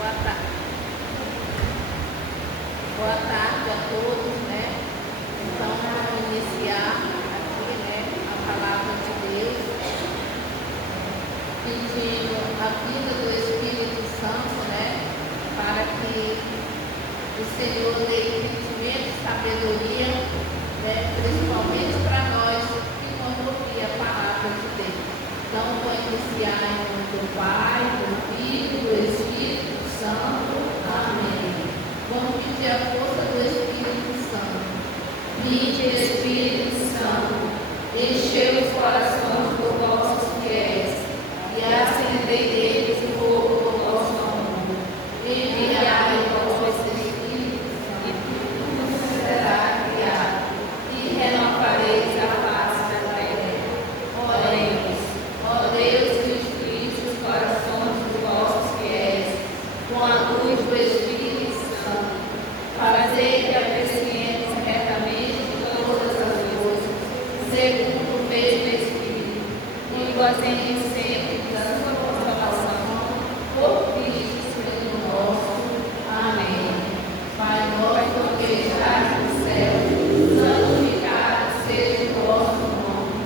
Boa tarde. Boa tarde a todos, né? Então, vamos iniciar aqui, né, a palavra de Deus, pedindo a vinda do Espírito Santo, né, para que o Senhor dê entendimento e sabedoria, né, principalmente para nós que vamos ouvir a palavra de Deus. Então, vou iniciar em nome do Pai, do Filho, do Espírito Santo. Amém. Vamos pedir a força do Espírito Santo. Vinde, Espírito Santo, enchei os corações dos vossos fiéis e acendei neles o fogo do vosso amor. Enviai o vosso Espírito e tudo será criado e renovareis a face da terra. Oremos. Ó Deus, que instruíste os corações dos vossos fiéis com a luz do Espírito Santo, fazei que apreciemos retamente todas as coisas, segundo o mesmo Espírito, e gozemos sempre da sua consolação, por Cristo Senhor nosso. Amém. Pai nosso que estás no céu, santificado seja o vosso nome.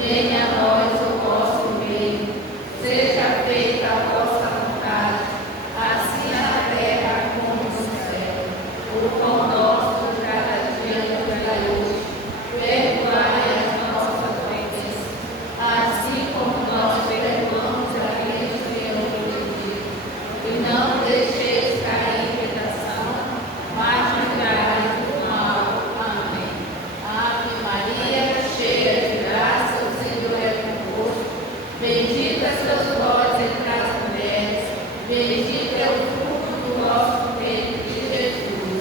Venha a nós o vosso reino. Seja feita a vossa vontade, assim na terra como no céu. O pão nosso de cada dia nos dai hoje. Perdoai as nossas ofensas, assim como nós perdoamos a quem nos tem ofendido. E não deixeis cair em tentação, mas livrai-nos do mal. Amém. Ave Maria, cheia de graça, o Senhor é convosco. Bendita sois vós entre as mulheres, bendito é o fruto do vosso ventre, Jesus.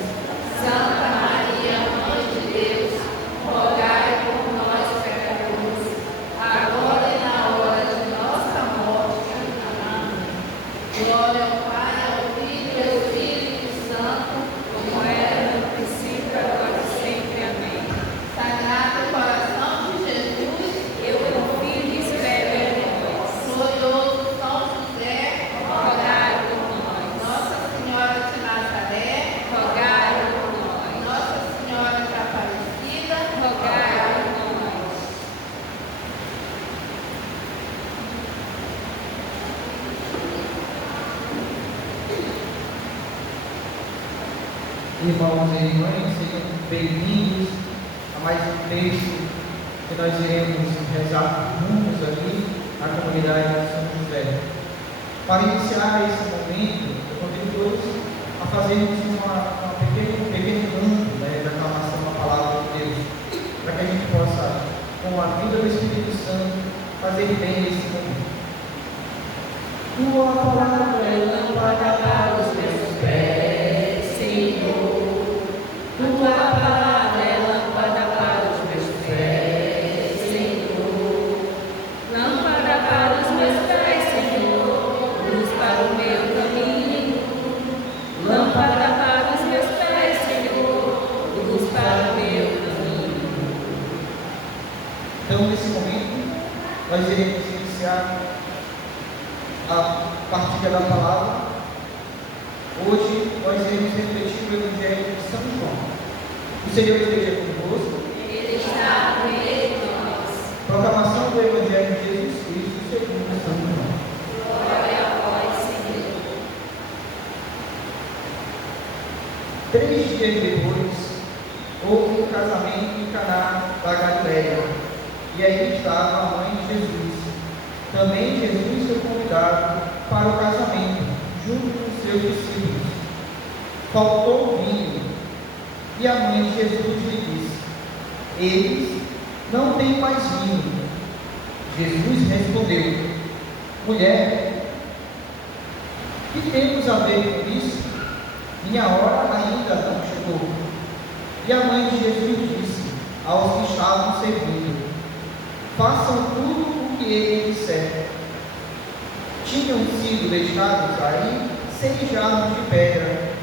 Santa Maria, Mãe de Deus, rogai por nós, pecadores, agora e na hora de nossa morte. Amém. Glória ao Pai, ao Filho e ao Espírito Santo, como era no princípio, agora e sempre. Amém. Sagrado coração de Jesus, eu confio e espero em vós. Glorioso São José, rogai por nós. Nossa Senhora de Nazaré, rogai por nós. Nossa Senhora de Aparecida, rogai por nós. Irmãos e irmãs, sejam bem-vindos a mais um texto que nós iremos rezar juntos aqui na comunidade de São José. Para iniciar esse momento, eu convido todos a fazermos um pequeno canto, né, de aclamação da palavra de Deus, para que a gente possa, com a vinda do Espírito Santo, fazer bem esse momento. Tua palavra é lâmpada para os meus pés, Senhor. Tua palavra é lâmpada para os meus pés, Senhor. Lâmpada para os meus pés, Senhor, luz para o meu caminho. Lâmpada para os meus pés, Senhor, luz para o meu caminho. Então, nesse momento, nós iremos iniciar a partilha da palavra. Hoje, nós iremos refletir o Evangelho de São João. O Senhor esteja convosco. Ele está no meio de nós. Proclamação do Evangelho de Jesus Cristo segundo São João. Glória a vós, Senhor. 3 dias depois, houve um casamento em Caná da Galileia, e aí estava a mãe de Jesus. Também Jesus foi convidado para o casamento, junto com seus discípulos. Faltou vinho, e a mãe de Jesus lhe disse: eles não têm mais vinho. Jesus respondeu: mulher, que temos a ver com isso? Minha hora ainda não chegou. E a mãe de Jesus disse aos que estavam servindo: façam tudo o que ele disser. Tinham sido deixados aí 6 jarros de pedra,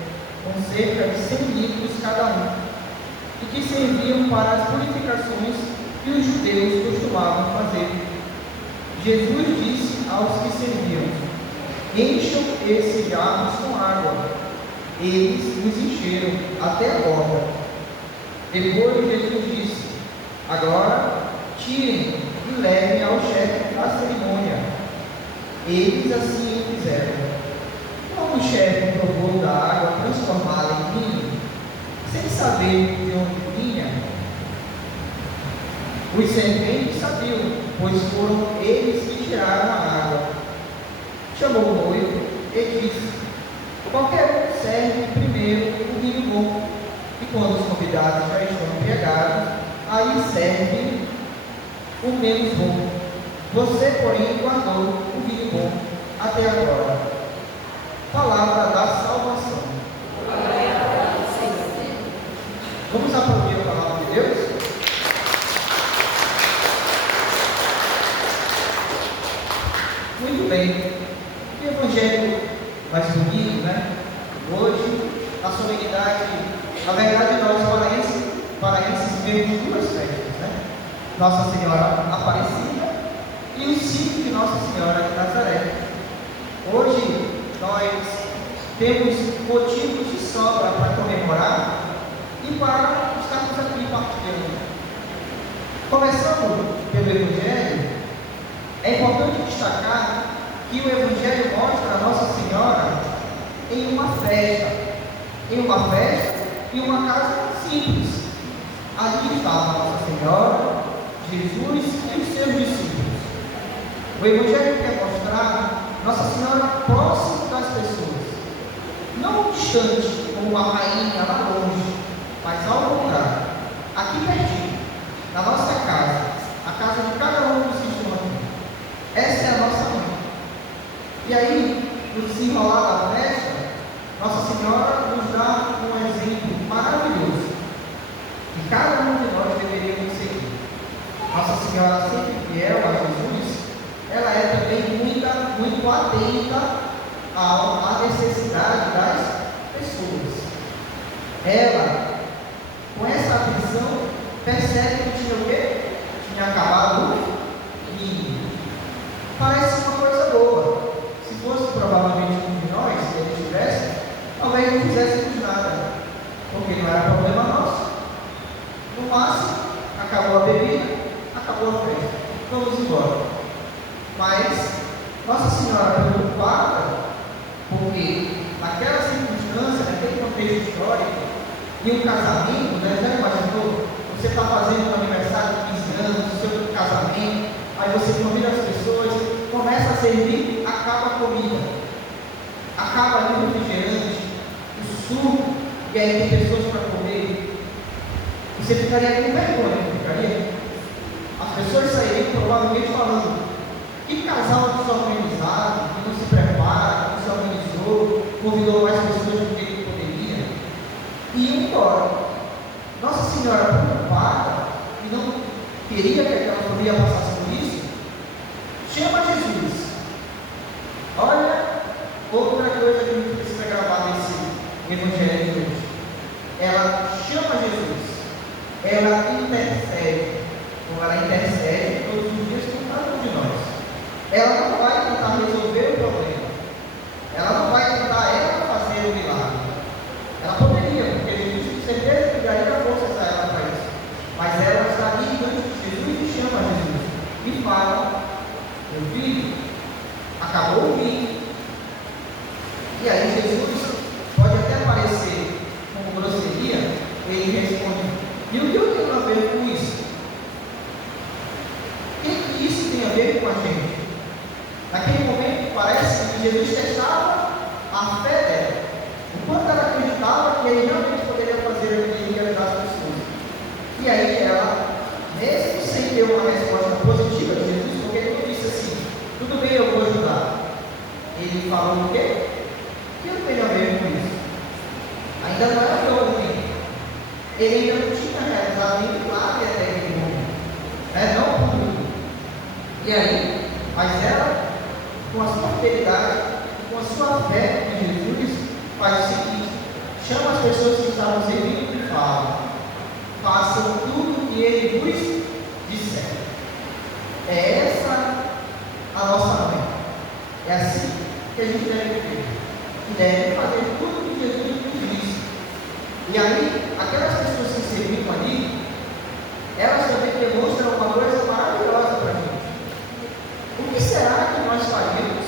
com cerca de 100 litros cada um, e que serviam para as purificações que os judeus costumavam fazer. Jesus disse aos que serviam: encham encher esses jarros com água. Eles os encheram até a borda. Depois Jesus disse: agora tirem e levem ao chefe da cerimônia. Eles assim o fizeram. Quando o chefe provou da água transformada em vinho, sem saber de onde vinha, os serventes sabiam, pois foram eles que tiraram a água. Chamou o noivo e disse: qualquer um serve primeiro o vinho bom, e quando os convidados já estão embriagados, aí serve o menos bom. Você, porém, guardou o vinho bom até agora. Palavra da salvação. Vamos aplaudir a palavra de Deus? Muito bem. Que evangelho mais bonito, né? Hoje, a solenidade, na verdade, nós paraenses vemos duas festas, né? Nossa Senhora Aparecida e o ciclo de Nossa Senhora de Nazaré. Hoje, nós temos motivos de sobra para comemorar e para estarmos aqui partilhando. Começando pelo Evangelho, é importante destacar que o Evangelho mostra a Nossa Senhora em uma festa e uma casa simples. Ali estava Nossa Senhora, Jesus e os seus discípulos. O Evangelho quer mostrar Nossa Senhora próximo das pessoas, não distante como uma rainha lá longe, mas ao contrário, aqui pertinho, na nossa casa, a casa de cada um dos que estão aqui. Essa é a nossa mãe. E aí, no desenrolar da festa, Nossa Senhora nos dá um exemplo maravilhoso que cada um de nós deveríamos seguir. Nossa Senhora, sempre fiel a Jesus, ela é também muito atenta à necessidade das pessoas. Ela, com essa atenção, percebe que tinha o quê? Tinha acabado o vinho. Parece uma coisa boa. Se fosse provavelmente um de nós, se ele estivesse, talvez não fizéssemos nada, porque não era problema nosso. No máximo, acabou a bebida, acabou a festa, vamos embora. Mas Nossa Senhora preocupada, porque naquela circunstância, naquele contexto histórico, e um casamento, né? Já imaginou? Você está fazendo um aniversário de 15 anos, o seu casamento, aí você convida as pessoas, começa a servir, acaba a comida, acaba ali o refrigerante, o suco, e aí tem pessoas para comer. Você ficaria com vergonha, não ficaria? As pessoas sairiam provavelmente falando: que casal desorganizado, que não se prepara, que não se organizou, convidou mais pessoas do que poderia, e iam embora. Nossa Senhora, preocupada, e não queria que aquela família passasse por isso, chama Jesus. Olha, outra coisa que a gente precisa gravar nesse Evangelho de hoje. Ela chama Jesus, ela intercede, como ela intercede todos os dias com cada um de nós. Ela não vai tentar resolver o problema, ela não vai tentar fazer o milagre. Ela poderia, porque Jesus com certeza que daria forças a ela para isso, mas ela está ali diante de Jesus e chama Jesus e fala: meu filho, acabou o vinho. E aí Jesus pode até parecer como grosseria, ele responde: e o que eu tenho a ver com isso? O que isso tem a ver com a gente? Naquele momento parece que Jesus testava a fé dela, o quanto ela acreditava que ele realmente poderia fazer o que ele ajudar as pessoas. E aí ela, mesmo sem ter uma resposta positiva de Jesus, porque ele não disse assim: tudo bem, eu vou ajudar. Ele falou o quê? O que eu tenho a ver com isso? Ainda não era novo ainda. Ele ainda não tinha realizado nem milagre até aquele momento. Não público. E aí, mas ela, com a sua fidelidade, com a sua fé em Jesus, faz o seguinte: chama as pessoas que estavam servindo e fala: façam tudo o que ele vos disser. É essa a nossa mãe. É assim que a gente deve viver. e devem fazer tudo o que Jesus nos disse. E aí, aquelas pessoas que serviram ali, elas também demonstram uma coisa maravilhosa para a gente. O que será que nós faríamos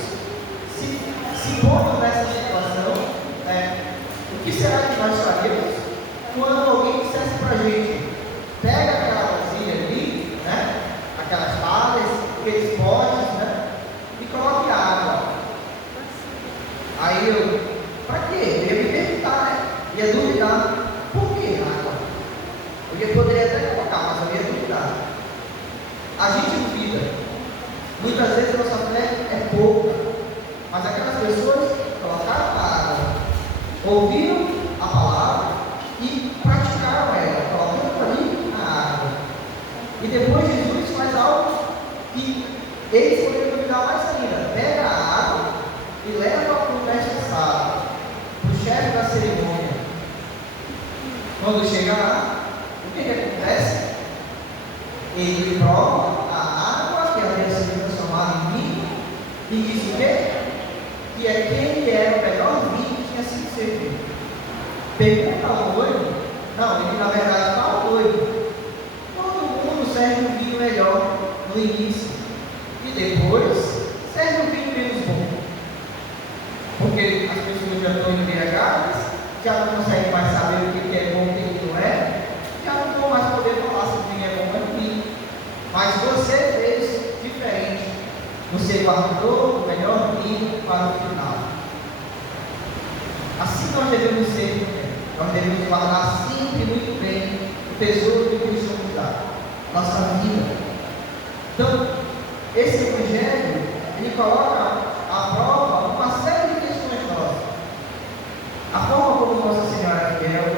se formos nessa situação? O que será que nós faríamos quando alguém dissesse para a gente: pega aquela vasilha ali, aquelas palhas, aqueles potes, e coloque água? Aí eu, para quê? Eu ia me perguntar, ia duvidar. Por que água? Eu poderia até colocar, mas eu ia duvidar. A gente duvida. Muitas vezes a nossa fé é pouca, mas aquelas pessoas colocaram a água, ouviram a palavra e praticaram ela, colocando ali a água. E depois Jesus faz algo que eles poderiam duvidar mais ainda: pega a água e leva para o mestre sábio, para o chefe da cerimônia. Quando chega lá, o que acontece? Ele prova a água que havia sido transformada em vinho e diz o quê? Que aquele era o melhor vinho que tinha sido servido. Pergunta ao noivo, não, ele na verdade fala ao noivo: todo mundo serve um vinho melhor no início e depois serve um vinho menos bom, porque as pessoas já estão embriagadas, já não conseguem mais saber o que é bom e o que não é, já não vão mais poder falar se o vinho é bom ou ruim. Mas você fez diferente. Você guardou o melhor vinho para o final. Assim nós devemos ser. Nós devemos guardar sempre muito bem o tesouro que Cristo nos dá, nossa vida. Então, esse Evangelho, ele coloca à prova uma série de questões nossas. A forma como Nossa Senhora é fiel,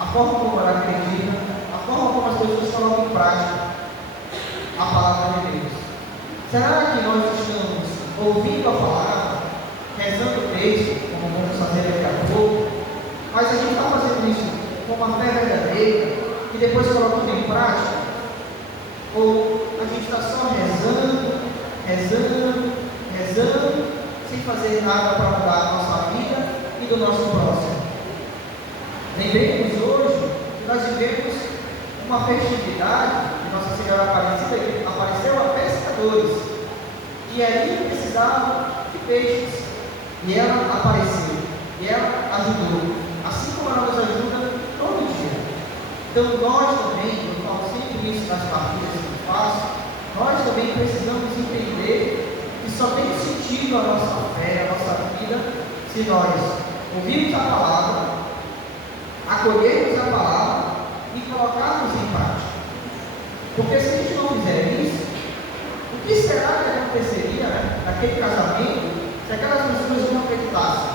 a forma como ela acredita, a forma como as pessoas colocam em prática a palavra de Deus. Será que nós estamos ouvindo a palavra, rezando o texto, como vamos fazer daqui a pouco, mas a gente está fazendo isso com uma fé verdadeira e depois colocando em prática? Ou a gente está só rezando, sem fazer nada para mudar a nossa vida e do nosso próximo? Lembremos hoje que nós vivemos uma festividade de Nossa Senhora Aparecida, que apareceu a pescadores, e ali precisavam de peixes, e ela apareceu, e ela ajudou, assim como ela nos ajuda todo dia. Então nós também, eu falo sempre isso nas partidas que eu faço, nós também precisamos entender que só tem sentido a nossa fé, a nossa vida, se nós ouvirmos a palavra, acolhermos a palavra e colocarmos em prática. Porque se a gente não fizer isso, o que será que aconteceria naquele casamento se aquelas pessoas não acreditassem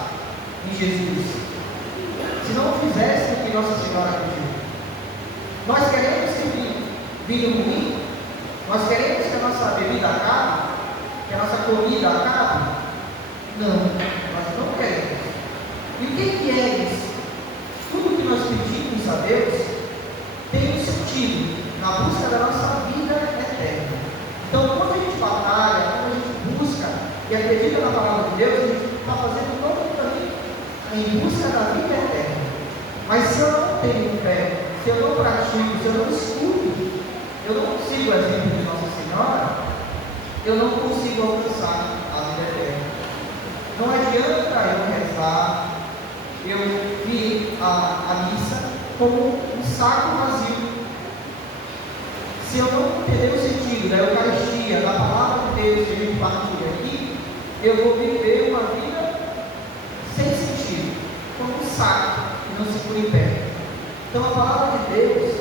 em Jesus? Se não fizessem o que Nossa Senhora pediu? Nós queremos que vinho ruim? Nós queremos que a nossa bebida acabe? Que a nossa comida acabe? Não, nós não queremos. E o que é isso? Tudo que nós pedimos a Deus tem um sentido na busca da nossa vida eterna. Então, quando a gente batalha, quando a gente busca e acredita na palavra de Deus, a gente está fazendo todo o caminho em busca da vida eterna. Mas se eu não tenho fé, se eu não pratico, se eu não escuto, eu não sigo o exemplo de Nossa Senhora, eu não consigo alcançar a vida eterna. Não adianta eu rezar, eu vi a missa como um saco vazio. Se eu não entender o sentido da Eucaristia, da palavra de Deus que a gente partilha aqui, eu vou viver uma vida sem sentido, como um saco que não se põe em pé. Então a palavra de Deus,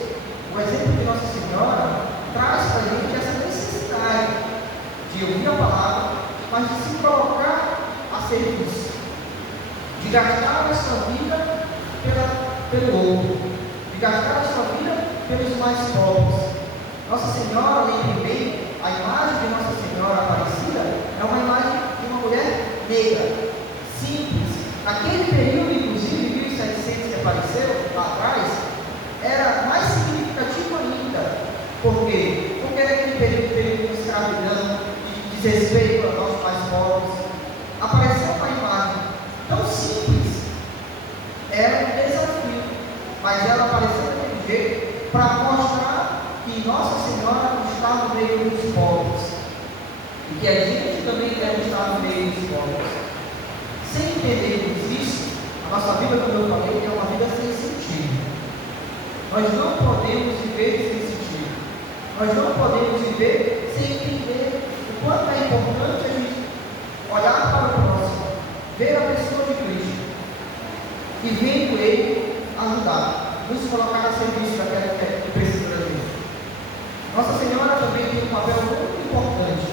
o exemplo de Nossa Senhora, traz para a gente essa necessidade de ouvir a palavra, mas de se colocar a serviço, de gastar a sua vida pelo outro, de gastar a sua vida pelos mais pobres. Nossa Senhora, lembre bem, a imagem de Nossa Senhora Aparecida é uma imagem de uma mulher negra, simples. Naquele período, inclusive, 1700 que apareceu lá atrás, era mais significativo ainda. Por quê? Porque era aquele período de escravidão, de desrespeito aos mais pobres. Apareceu uma imagem tão simples mas ela apareceu daquele jeito para mostrar que Nossa Senhora está no meio dos pobres e que a gente também deve estar no meio dos pobres. Sem entendermos isso, a nossa vida, como eu falei, é uma vida sem sentido. Nós não podemos viver sem sentido. Nós não podemos viver sem entender o quanto é importante a gente olhar para o próximo, ver a pessoa de Cristo e vendo Ele ajudar, nos colocar a serviço daquela que precisa da gente. Nossa Senhora também tem um papel muito importante.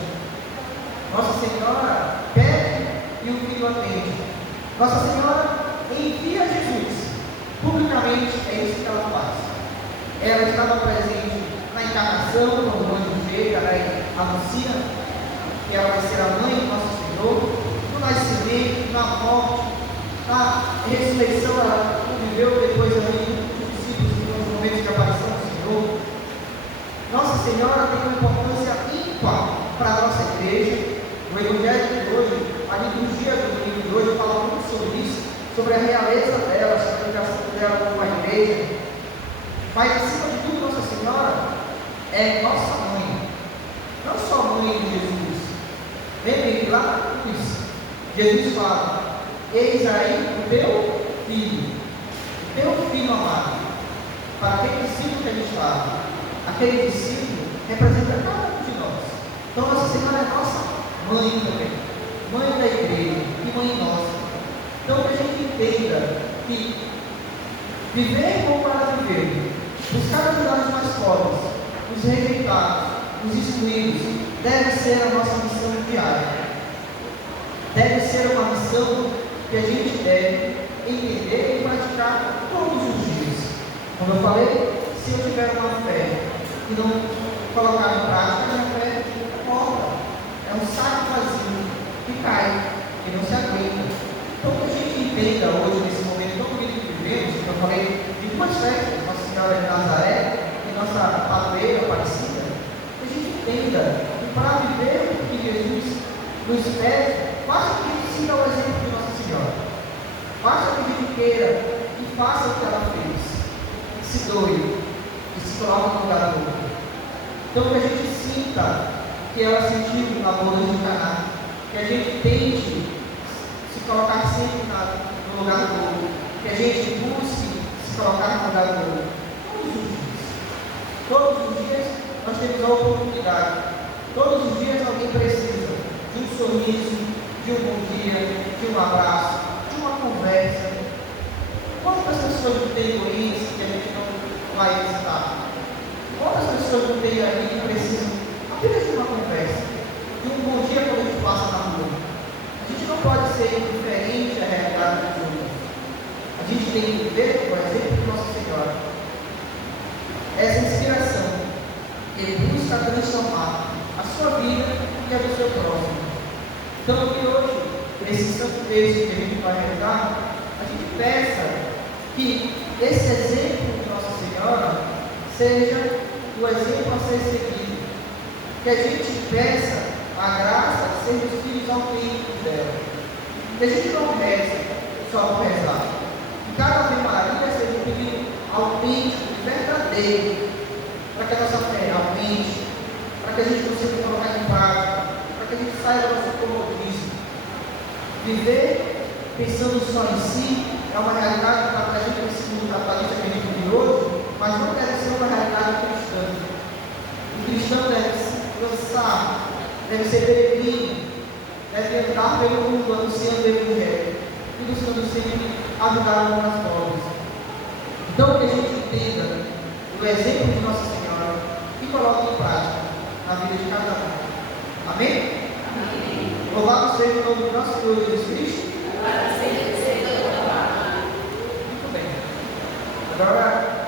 Nossa Senhora pede e o Filho atende. Nossa Senhora envia Jesus publicamente, é isso que ela faz. Ela estava presente na encarnação, quando o anjo chega, anuncia que ela vai ser a mãe do nosso Senhor, no nascimento, na morte, na ressurreição. Ela viveu depois ali os discípulos nos momentos de aparição do Senhor. Nossa Senhora tem uma importância ímpar para a nossa igreja. O Evangelho de hoje, a liturgia do domingo de hoje fala muito sobre isso, sobre a realeza dela, sobre a ligação dela com a igreja. Mas acima de tudo, Nossa Senhora é nossa mãe, não só mãe de Jesus. Lembrem que lá na cruz, Jesus fala: eis aí o teu filho amado. Para aquele discípulo que ele estava, aquele discípulo representa cada um de nós. Então Nossa Senhora é nossa mãe também, mãe da igreja e mãe nossa. Então que a gente entenda que viver como para viver, buscar ajudar os mais pobres, os rejeitados, os excluídos, deve ser a nossa missão diária. Deve ser uma missão que a gente deve entender e praticar todos os dias. Como eu falei, se eu tiver uma fé e não colocar em prática, a minha fé morta. É um saco vazio que cai, que não se aguenta. Então que a gente entenda hoje, nesse momento tão bonito que vivemos, como eu falei, de duas festas, Nossa Senhora de Nazaré e nossa padroeira Aparecida, que a gente entenda que para viver o que Jesus nos pede, basta que a gente siga o exemplo de Nossa Senhora. Basta que a gente queira e faça o que ela fez, se doe e se coloque no lugar do outro. Então que a gente sinta que ela sentiu na boda de Caná, que a gente tente se colocar sempre no lugar do outro, que a gente busque se colocar no lugar do outro, todos os dias nós temos a oportunidade, todos os dias alguém precisa de um sorriso, de um bom dia, de um abraço, de uma conversa. Quantas pessoas não têm doença que a gente não vai visitar? Quantas pessoas não têm ali que precisam apenas de uma conversa, de um bom dia quando a gente passa na rua? A gente não pode ser indiferente à realidade dos outros. A gente tem que viver o exemplo de Nossa Senhora. Essa inspiração que busca transformar a sua vida e a do seu próximo. Então, que hoje, nesse santo texto que a gente vai rezar, a gente peça que esse exemplo de Nossa Senhora seja o exemplo a ser seguido. Que a gente peça a graça de sermos filhos autênticos dela. Que a gente não reze só por rezar. Que cada Ave Maria seja um pedido autêntico, verdadeiro, para que a nossa fé aumente, para que a gente consiga colocar em prática, para que a gente saia do nosso comodismo. Viver pensando só em si é uma realidade que está presente nesse mundo capitalista que a gente vive hoje, mas não deve ser uma realidade cristã. O cristão deve se lançar, deve ser peregrino, deve andar pelo mundo anunciando o Evangelho e buscando sempre ajudar os mais pobres. Então que a gente entenda o exemplo de Nossa Senhora e coloque em prática na vida de cada um. Amém? Amém. Louvado seja o nome do nosso Senhor Jesus Cristo. Muito bem. Agora